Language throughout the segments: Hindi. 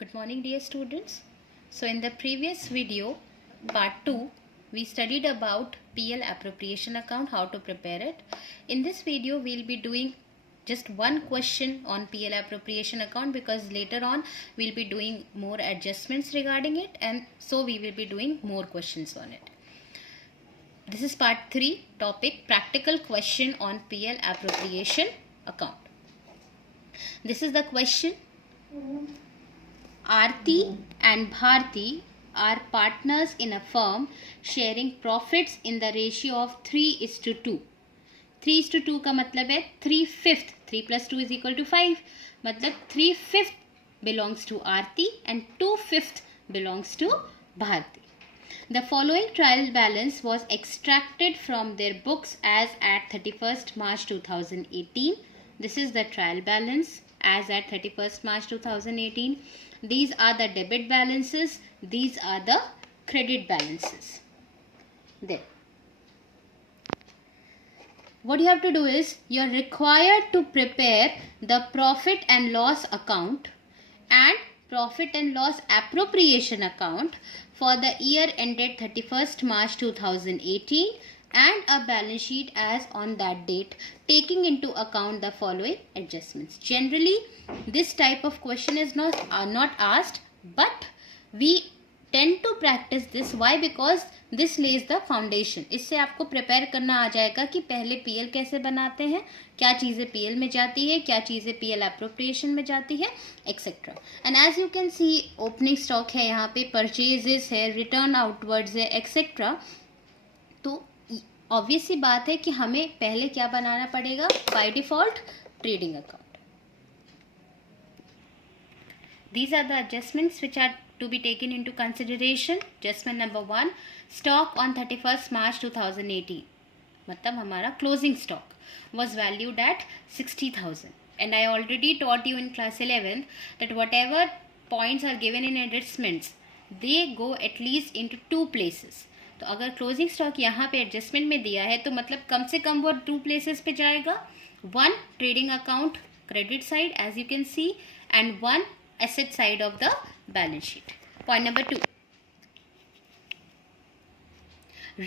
Good morning, dear students. So in the previous video, part 2, we studied about PL appropriation account, how to prepare it. In this video, we'll be doing just one question on PL appropriation account because later on we'll be doing more adjustments regarding it, and so we will be doing more questions on it. This is part 3, topic practical question on PL appropriation account. This is the question. Aarti and Bharti are partners in a firm sharing profits in the ratio of 3:2. 3:2 का मतलब है 3/5. 3 plus 2 is equal to 5. मतलब 3/5 belongs to Aarti and 2/5 belongs to Bharti. The following trial balance was extracted from their books as at 31st March 2018. This is the trial balance as at 31st March 2018. These are the debit balances. These are the credit balances. There. What you have to do is you are required to prepare the profit and loss account and profit and loss appropriation account for the year ended 31st March 2018 and a balance sheet as on that date, taking into account the following adjustments. Generally, this type of question is not asked, but we tend to practice this. Why? Because this lays the foundation. इससे आपको प्रिपेयर करना आ जाएगा कि पहले पीएल कैसे बनाते हैं, क्या चीज़ें पीएल में जाती है, क्या चीज़ें पीएल एप्रोप्रिएशन में जाती है, etcetera. And as you can see opening stock है, यहाँ पे परचेजेस है, रिटर्न आउटवर्ड्स है, एक्सेट्रा. तो ऑब्वियस सी बात है कि हमें पहले क्या बनाना पड़ेगा, by default trading account. These are the adjustments which are to be taken into consideration. Adjustment number 1, stock on 31st March 2018. मतलब हमारा closing stock was valued at 60,000. And I already taught you in class 11 that whatever points are given in adjustments, they go at least into 2 places. तो अगर closing stock यहाँ पे adjustment में दिया है तो मतलब कम से कम वो 2 places पे जाएगा. 1 trading account credit side as you can see, and 1 asset side of the balance sheet. Point number 2.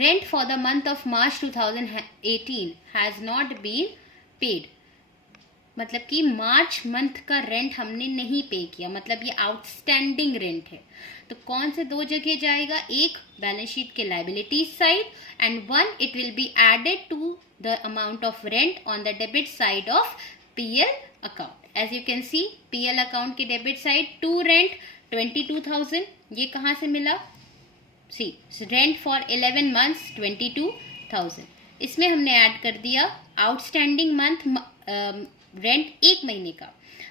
Rent for the month of March 2018 has not been paid. मतलब कि मार्च मंथ का रेंट हमने नहीं पे किया, मतलब ये आउटस्टैंडिंग रेंट है. तो कौन से 2 जगह जाएगा, एक बैलेंस शीट के liabilities side and 1 it will be added to the amount of rent on the debit side of PL account. As you can see PL account के डेबिट साइड 2 रेंट 22,000. ये कहाँ से मिला, सी रेंट फॉर 11 मंथ्स 22,000. इसमें हमने ऐड कर दिया आउटस्टैंडिंग मंथ रेंट 1 महीने का.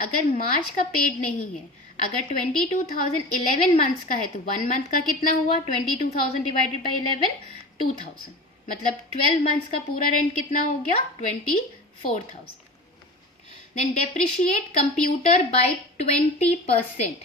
अगर मार्च का पेड नहीं है, अगर 22,000 11 मंथ्स का है तो 1 मंथ का कितना हुआ, 22,000 डिवाइडेड बाई 11 2,000. मतलब 12 मंथ्स का पूरा रेंट कितना हो गया, 24,000. Then depreciate computer by 20%.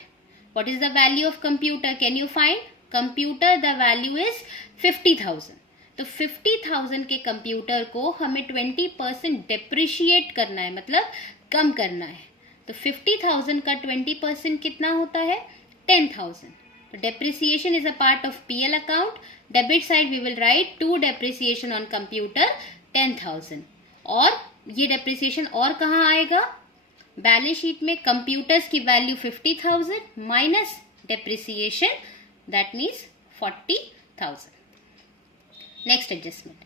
What is the value of computer? Can you find? Computer the value is 50,000. तो 50,000 के कंप्यूटर को हमें 20% डेप्रिशिएट करना है, मतलब कम करना है. तो 50,000 का 20% कितना होता है, 10,000. तो depreciation is a part of PL account. Debit side we will write to depreciation on computer 10,000. और ये डेप्रिसिएशन और कहाँ आएगा, बैलेंस शीट में कंप्यूटर्स की value 50,000 minus depreciation, that means 40,000. Next adjustment.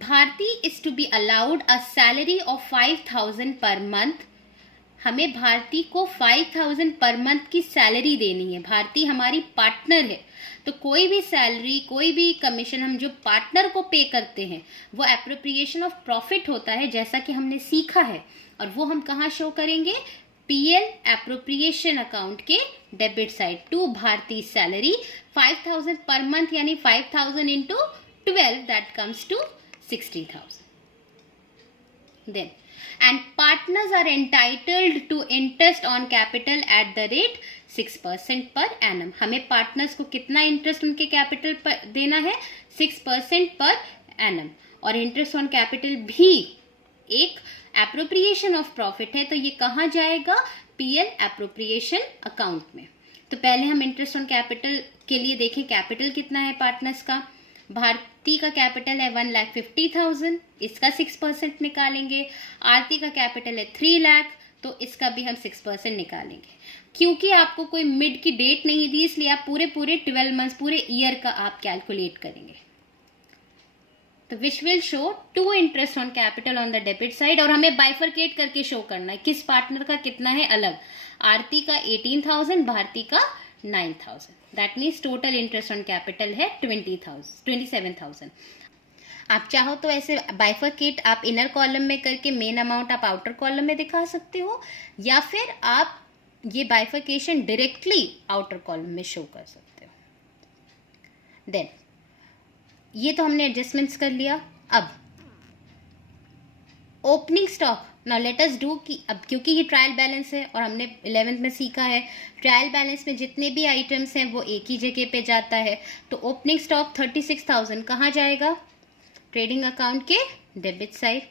Bharti is to be allowed a salary of 5,000 per month. हमें भारती को 5,000 पर मंथ की सैलरी देनी है. भारती हमारी पार्टनर है, तो कोई भी सैलरी, कोई भी कमीशन हम जो पार्टनर को पे करते हैं वो एप्रोप्रिएशन ऑफ प्रॉफिट होता है, जैसा कि हमने सीखा है. और वो हम कहाँ शो करेंगे, पीएल एप्रोप्रिएशन अकाउंट के debit side to Bharti salary 5,000 per month, यानी 5,000 into 12 that comes to 60,000. Then and partners are entitled to interest on capital at the rate 6% per annum. हमें पार्टनर्स को कितना इंटरेस्ट उनके कैपिटल पर देना है, 6% पर एनम. और इंटरेस्ट ऑन कैपिटल भी एक एप्रोप्रिएशन ऑफ प्रॉफिट है, तो ये कहाँ जाएगा, पीएल एप्रोप्रिएशन अकाउंट में. तो पहले हम इंटरेस्ट ऑन कैपिटल के लिए देखें कैपिटल कितना है पार्टनर्स का। भारती का कैपिटल है 1,50,000, इसका 6% निकालेंगे। आरती का कैपिटल है 3 लाख, तो इसका भी हम 6% निकालेंगे। क्योंकि आपको कोई मिड की डेट नहीं दी, इसलिए आप पूरे 12 मंथ्स, पूरे ईयर का आप कैलकुलेट करेंगे। तो which will show 2 interest on capital on the debit side, और हमें बाइफरकेट करके शो करना है किस पार्टनर का कितना है अलग। आरती का 18,000, भारती का 9,000। That means total interest on capital है 27,000। आप चाहो तो ऐसे बाइफरकेट आप इनर कॉलम में करके मेन अमाउंट आप आउटर कॉलम में दिखा सकते हो, या फिर आप ये बाइफरकेशन डायरेक्टली आउटर कॉलम में शो कर सकते हो। देन ये तो हमने एडजस्टमेंट्स कर लिया। अब opening stock, now let us do कि अब क्योंकि ये ट्रायल बैलेंस है और हमने 11th में सीखा है ट्रायल बैलेंस में जितने भी आइटम्स हैं वो एक ही जगह पे जाता है। तो ओपनिंग स्टॉक 36,000 कहाँ जाएगा? ट्रेडिंग अकाउंट के डेबिट साइड।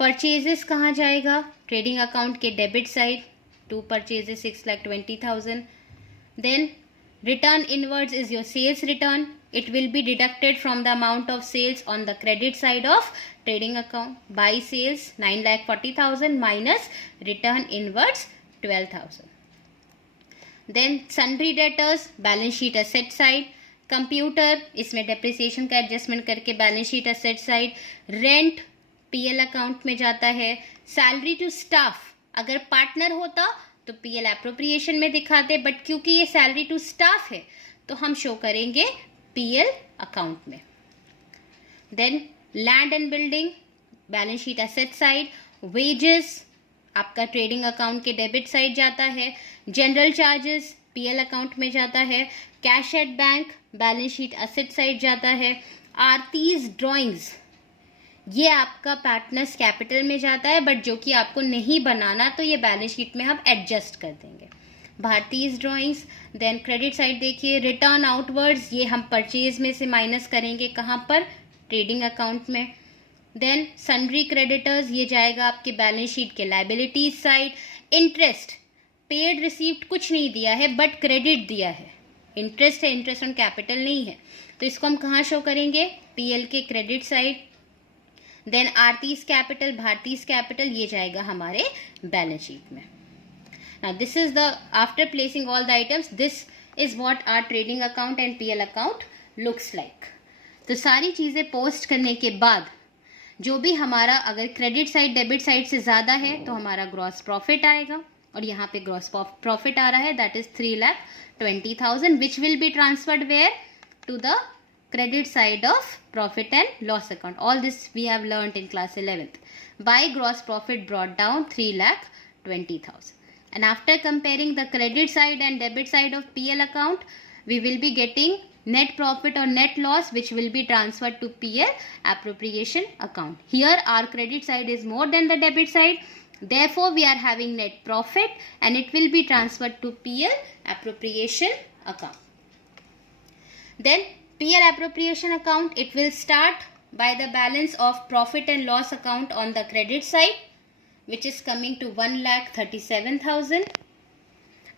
परचेजेस कहाँ जाएगा? ट्रेडिंग अकाउंट के debit side. 2 purchases 6,20,000। Then return inwards is your sales return. It will be deducted from the amount of sales on the credit side of trading account. Buy sales 9,40,000 minus return inwards 12,000. Then sundry debtors, balance sheet asset side. Computer, इसमें डेप्रिसिएशन का एडजस्टमेंट करके balance sheet asset side. Rent PL account में जाता है। सैलरी टू स्टाफ, अगर पार्टनर होता तो पीएल एप्रोप्रिएशन में दिखाते, बट क्योंकि ये सैलरी टू स्टाफ है तो हम शो करेंगे पीएल अकाउंट में। Then land and building, balance sheet asset side. Wages आपका ट्रेडिंग अकाउंट के डेबिट साइड जाता है। जनरल चार्जेस पीएल अकाउंट में जाता है। Cash at bank balance sheet asset side जाता है। आरतीज ड्राइंग्स ये आपका पार्टनर्स कैपिटल में जाता है, बट जो कि आपको नहीं बनाना तो ये बैलेंस शीट में हम एडजस्ट कर देंगे। भारतीज ड्राइंग्स। देन क्रेडिट साइड देखिए, रिटर्न आउटवर्ड्स ये हम परचेज में से माइनस करेंगे, कहाँ पर? ट्रेडिंग अकाउंट में। देन सन्ड्री क्रेडिटर्स ये जाएगा आपके बैलेंस शीट के liabilities side. Interest paid received कुछ नहीं दिया है बट क्रेडिट दिया है, इंटरेस्ट है, इंटरेस्ट ऑन कैपिटल नहीं है, तो इसको हम कहाँ शो करेंगे? पीएल के क्रेडिट साइड। देन आरतीज कैपिटल, भारतीज कैपिटल ये जाएगा हमारे बैलेंस शीट में। Now this is the after placing all the items, this is what our trading account and PL account looks like. तो सारी चीजें पोस्ट करने के बाद जो भी हमारा अगर क्रेडिट साइड डेबिट साइड से ज्यादा है तो हमारा ग्रॉस प्रॉफिट आएगा, और यहाँ पे ग्रॉस प्रॉफिट आ रहा है that is 3,20,000 which will be transferred where? To the credit side of profit and loss account. All this we have learnt in class 11th. By gross profit brought down 3,20,000. And after comparing the credit side and debit side of PL account, we will be getting net profit or net loss which will be transferred to PL appropriation account. Here our credit side is more than the debit side. Therefore we are having net profit and it will be transferred to PL appropriation account. Then PL appropriation account, it will start by the balance of profit and loss account on the credit side, which is coming to 1,37,000.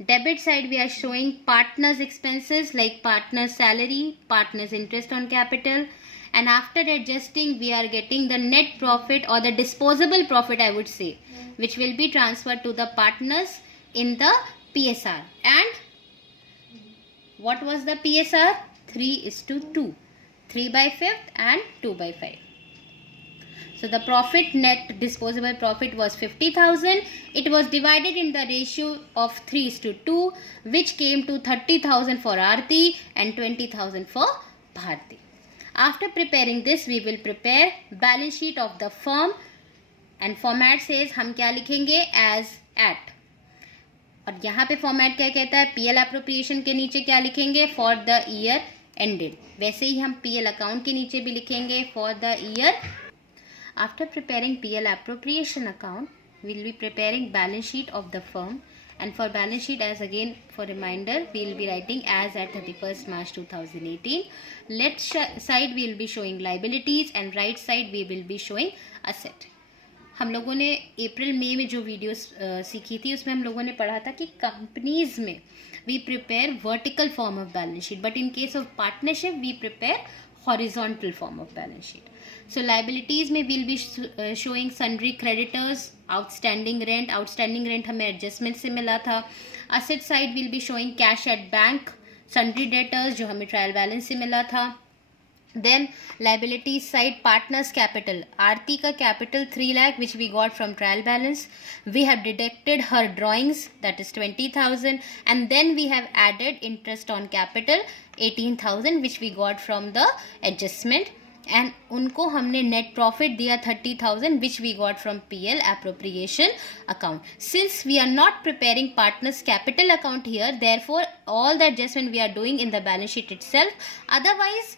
Debit side we are showing partners expenses like partners salary, partners interest on capital, and after adjusting we are getting the net profit or the disposable profit I would say, which will be transferred to the partners in the PSR. And what was the PSR? 3:2, 3/5 and 2/5. So the profit net disposable profit was 50,000. It was divided in the ratio of 3:2, which came to 30,000 for Aarti and 20,000 for Bharti. After preparing this, we will prepare balance sheet of the firm and format says हम क्या लिखेंगे? as at. और यहाँ पे फॉर्मेट क्या कहता है? पीएल एप्रोप्रिएशन के नीचे क्या लिखेंगे? For the year ended. वैसे ही हम पीएल अकाउंट के नीचे भी लिखेंगे for the year. After preparing PL appropriation account we will be preparing balance sheet of the firm, and for balance sheet as again for reminder we will be writing as at 31st March 2018. Left side we will be showing liabilities and right side we will be showing asset. हम लोगों ने अप्रैल मई में जो वीडियोस सीखी थी उसमें हम लोगों ने पढ़ा था कि कंपनीज में we prepare vertical form of balance sheet, but in case of partnership we prepare horizontal form of balance sheet. So liabilities में we'll be showing sundry creditors, outstanding rent हमें adjustment से मिला था. Asset side we'll be showing cash at bank, sundry debtors जो हमें trial balance से मिला था. Then liabilities side partners capital, आरती का capital 3 lakh which we got from trial balance. We have deducted her drawings, that is 20,000, and then we have added interest on capital 18,000 which we got from the adjustment. And उनको हमने नेट प्रॉफिट दिया 30,000 which we got from PL appropriation account. Since we are not preparing partners capital account here, therefore all the adjustment we are doing in the balance sheet itself. Otherwise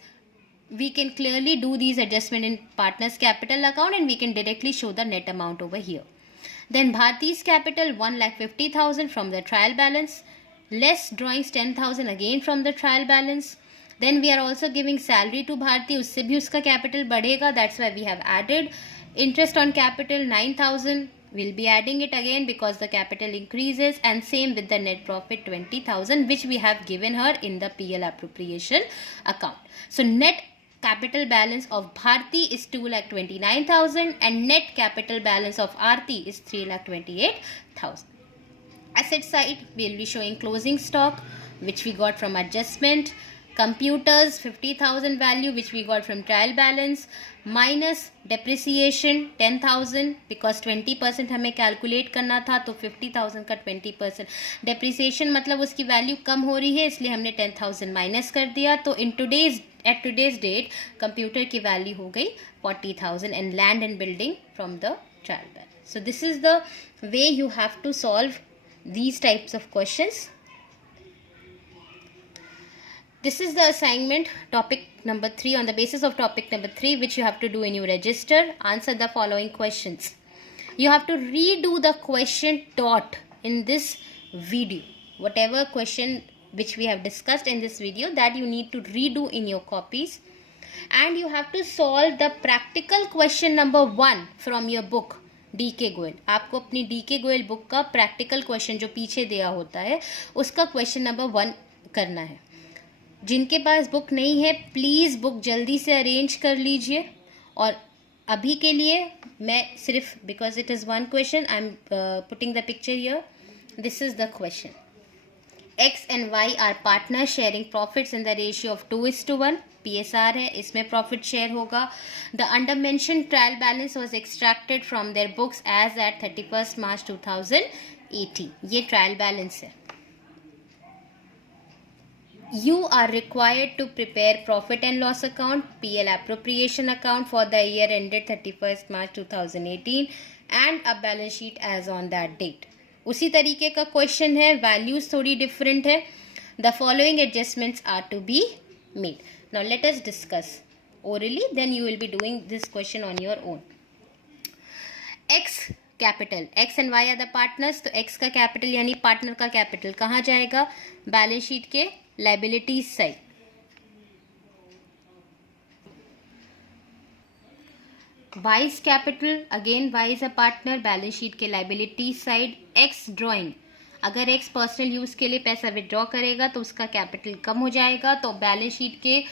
we can clearly do these adjustment in partners capital account and we can directly show the net amount over here. Then Bharti's capital 1,50,000 from the trial balance, less drawings 10,000 again from the trial balance. Then we are also giving salary to Bharti, उससे भी उसका capital बढ़ेगा, that's why we have added interest on capital 9,000. We'll be adding it again because the capital increases, and same with the net profit 20,000 which we have given her in the PL appropriation account. So net capital balance of Bharti is 2,29,000 and net capital balance of Aarti is 3,28,000. Asset side we'll be showing closing stock which we got from adjustment. Computers 50,000 value which we got from trial balance, minus depreciation 10,000 because 20% हमें calculate करना था, तो 50,000 का 20% depreciation मतलब उसकी value कम हो रही है इसलिए हमने 10,000 minus कर दिया. तो at today's date computer की value हो गई 40,000 and land and building from the trial balance. So this is the way you have to solve these types of questions. This is the assignment topic number 3 on the basis of topic number 3 which you have to do in your register. Answer the following questions. You have to redo the question taught in this video. Whatever question which we have discussed in this video, that you need to redo in your copies. And you have to solve the practical question number 1 from your book. DK Goyal, आपको अपनी DK गोयल बुक का प्रैक्टिकल क्वेश्चन जो पीछे दिया होता है उसका क्वेश्चन नंबर 1 करना है. जिनके पास बुक नहीं है प्लीज़ बुक जल्दी से अरेंज कर लीजिए. और अभी के लिए मैं सिर्फ because it is one question I am putting the picture here. This is the question. X and Y are partner sharing profits in the ratio of 2:1. PSR है, इसमें प्रॉफिट शेयर होगा. The undermentioned trial balance was extracted from their books as at 31 March 2018. ये ट्रायल बैलेंस है. You are required to prepare profit and loss account, PL appropriation account for the year ended 31st March 2018 and a balance sheet as on that date. उसी तरीके का क्वेश्चन है, वैल्यूज थोड़ी डिफरेंट है. The following adjustments are to be made. Now let us discuss orally, then you will be doing this question on your own. X कैपिटल, X and Y are the partners, तो X का कैपिटल यानी पार्टनर का कैपिटल कहाँ जाएगा? बैलेंस शीट के liabilities side. Y's capital, again Y is a partner, balance sheet के लाइबिलिटीज साइड. X ड्रॉइंग, अगर X पर्सनल यूज़ के लिए पैसा विड्रॉ करेगा तो उसका कैपिटल कम हो जाएगा, तो बैलेंस शीट के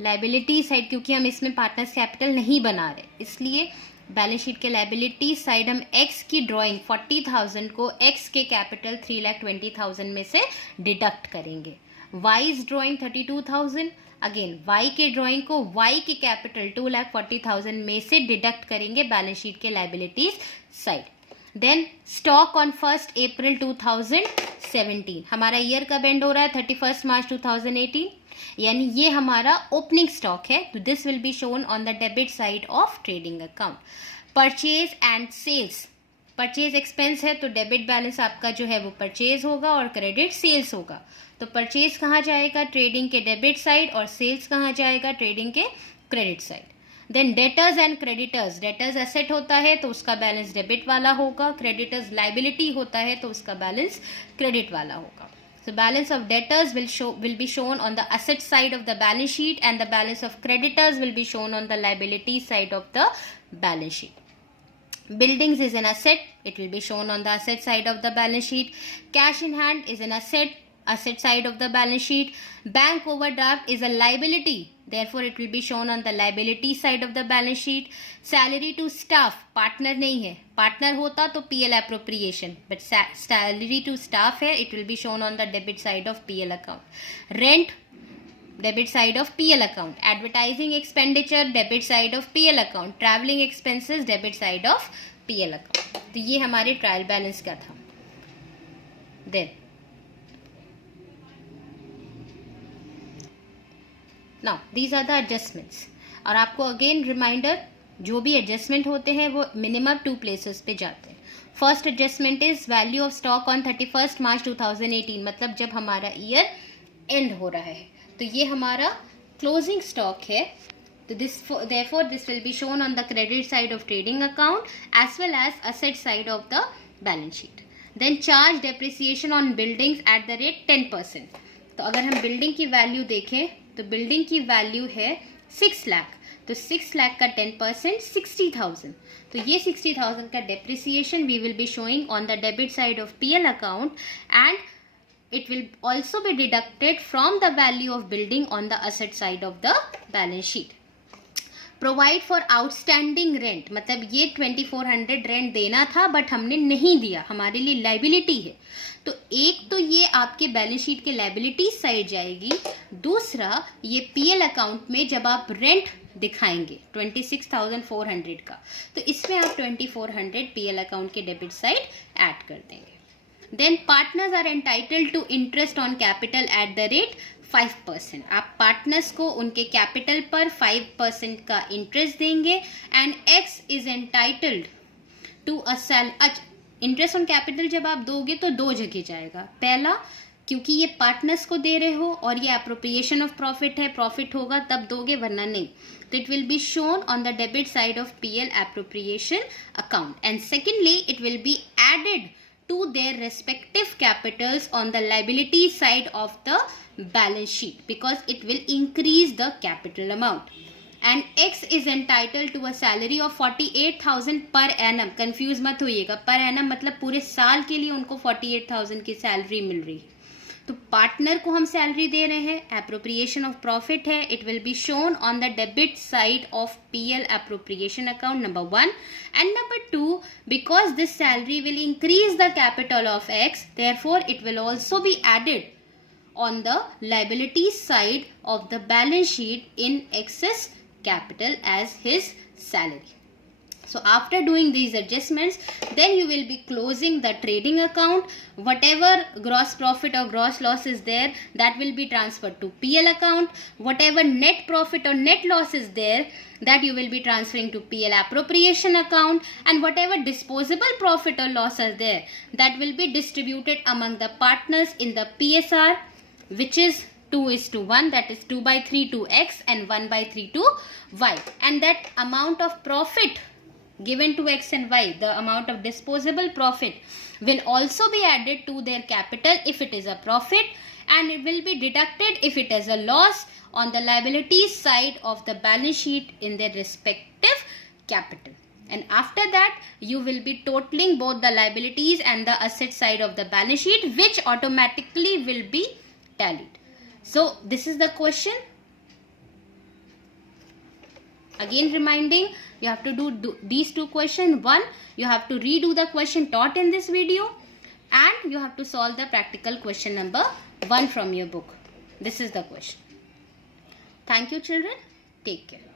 लाइबिलिटी साइड, क्योंकि हम इसमें पार्टनर्स कैपिटल नहीं बना रहे इसलिए बैलेंस शीट के लाइबिलिटी साइड हम X की ड्राइंग 40,000 को X के कैपिटल 3,20,000 में से डिडक्ट करेंगे. Y's ड्राइंग 32,000, अगेन Y के ड्राइंग को Y के कैपिटल 2,40,000 में से डिडक्ट करेंगे बैलेंस शीट के liabilities side. Then stock on 1 April 2017, हमारा ईयर कब एंड हो रहा है? 31 मार्च 2018, यानी ये हमारा ओपनिंग स्टॉक है. तो this will be shown on the debit side of trading account. Purchase and sales, purchase expense है तो डेबिट बैलेंस आपका जो है वो परचेज होगा और क्रेडिट सेल्स होगा. तो परचेज कहाँ जाएगा? ट्रेडिंग के डेबिट साइड, और सेल्स कहाँ जाएगा? ट्रेडिंग के credit side. Then debtors and creditors, debtors asset होता है तो उसका बैलेंस डेबिट वाला होगा, क्रेडिटर्स लाइबिलिटी होता है तो उसका बैलेंस क्रेडिट वाला होगा. So balance of debtors will be shown on the asset side of the balance sheet and the balance of creditors will be shown on the liability side of the balance sheet. Buildings is an asset, it will be shown on the asset side of the balance sheet. Cash in hand is an asset side of the balance sheet. Bank overdraft is a liability, therefore it will be shown on the liability side of the balance sheet. Salary to staff, partner नहीं है, partner होता तो PL appropriation, but salary to staff है, it will be shown on the debit side of PL account. Rent, debit side of PL account. Advertising expenditure, debit side of PL account. Traveling expenses, debit side of PL account. तो ये हमारे ट्रायल बैलेंस का था. Then now these are the adjustments. और आपको अगेन रिमाइंडर, जो भी एडजस्टमेंट होते हैं वो मिनिमम 2 प्लेसेस पे जाते हैं. First adjustment is value of stock on 31 March 2018, मतलब जब हमारा ईयर एंड हो रहा है. तो ये हमारा क्लोजिंग स्टॉक है. तो therefore this will be shown on the credit side of trading account as well as asset side of the balance sheet. Then charge depreciation on buildings at the rate 10%. तो अगर हम बिल्डिंग की वैल्यू देखें तो बिल्डिंग की वैल्यू है 6 लाख, तो 6 लाख का 10% 60,000. तो ये 60,000 का depreciation we will be showing on the debit side of PL account, and it will also be deducted from the value of building on the asset side of the balance sheet. Provide for outstanding rent, मतलब ये 2400 रेंट देना था बट हमने नहीं दिया, हमारे लिए लाइबिलिटी है. तो एक तो ये आपके बैलेंस शीट के लाइबिलिटी साइड जाएगी, दूसरा ये पीएल अकाउंट में जब आप रेंट दिखाएंगे 26,400 का, तो इसमें आप 2400 पीएल अकाउंट के डेबिट साइड ऐड कर देंगे. Then partners are entitled to interest on capital at the rate 5%. आप पार्टनर्स को उनके कैपिटल पर 5% का इंटरेस्ट देंगे. And X is entitled to a interest on capital जब आप दोगे तो 2 जगह जाएगा. पहला, क्योंकि ये पार्टनर्स को दे रहे हो और ये अप्रोप्रिएशन ऑफ प्रॉफिट है, प्रॉफिट होगा तब दोगे वरना नहीं. तो it will be shown on the debit side of PL appropriation account. And secondly it will be added to their respective capitals on the liability side of the balance sheet because it will increase the capital amount. And X is entitled to a salary of 48,000 per annum. confuse मत होइएगा, per annum मतलब पूरे साल के लिए उनको 48,000 की सैलरी मिल रही है. तो पार्टनर को हम सैलरी दे रहे हैं, एप्रोप्रिएशन ऑफ प्रॉफिट है. It will be shown on the debit side of PL appropriation account, number 1. And number 2, because this salary will increase the capital of X, therefore it will also be added on the liability side of the balance sheet in excess capital as his salary. So after doing these adjustments, then you will be closing the trading account. Whatever gross profit or gross loss is there, that will be transferred to PL account. Whatever net profit or net loss is there, that you will be transferring to PL appropriation account. And whatever disposable profit or loss are there, that will be distributed among the partners in the PSR, which is 2:1, that is 2/3 to X and 1/3 to Y. And that amount of profit given to X and Y, the amount of disposable profit, will also be added to their capital if it is a profit, and it will be deducted if it is a loss on the liability side of the balance sheet in their respective capital. And after that, you will be totaling both the liabilities and the asset side of the balance sheet, which automatically will be tallied. So this is the question. Again reminding, you have to do these 2 questions. 1, you have to redo the question taught in this video, and you have to solve the practical question number 1 from your book. This is the question. Thank you children. Take care.